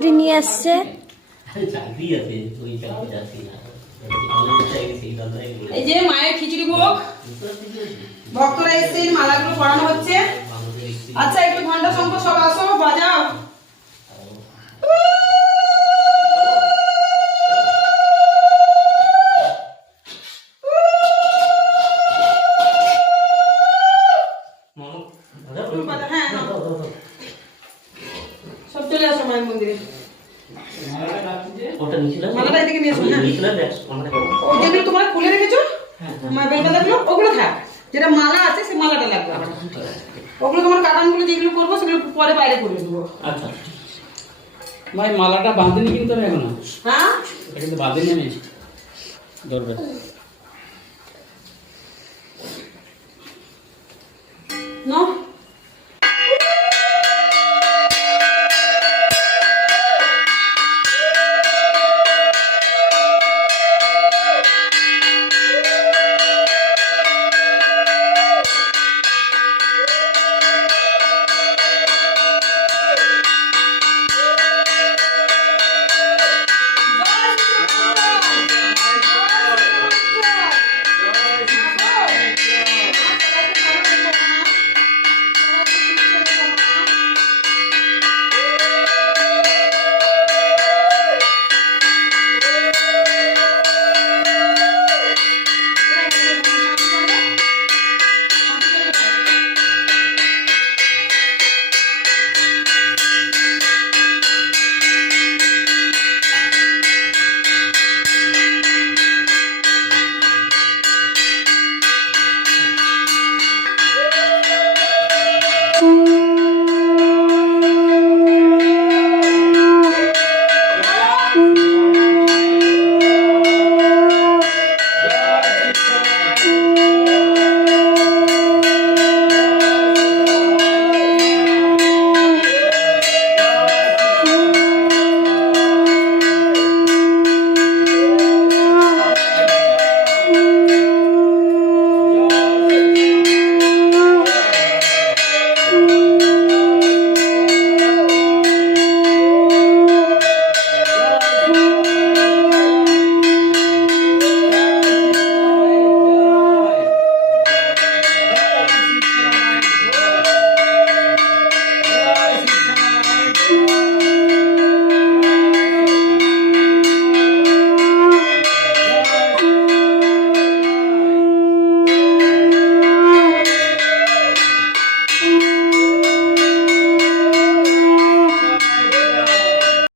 নিয়ে আসছে। এই যে মায়ের খিচুড়ি ভোগ? ভক্তরা এসে মালাগুলো পরানো হচ্ছে আচ্ছা একটু ঘণ্টা সংখ্যা সব আসো, বাজাও চলে আসো মায়ের মন্দিরে। ওটা নিয়েছিলাম মালাটা এদিকে নিয়ে এসো, হ্যাঁ। নিয়েছিলাম তোমরা খুলে রেখেছো? মায়ের বেলপাতাগুলো ওগুলো থাক। যেটা মালা আছে সেই মালাটা লাগবে ওগুলো তোমার কাটানগুলো যেগুলো করব সেগুলো পরে বাইরে করে দেবো। আচ্ছা ভাই মালাটা বাঁধেনি কিন্তু আমি এখনও। হ্যাঁ? এটা কিন্তু বাঁধেনি আমি। ধরবে। নাও।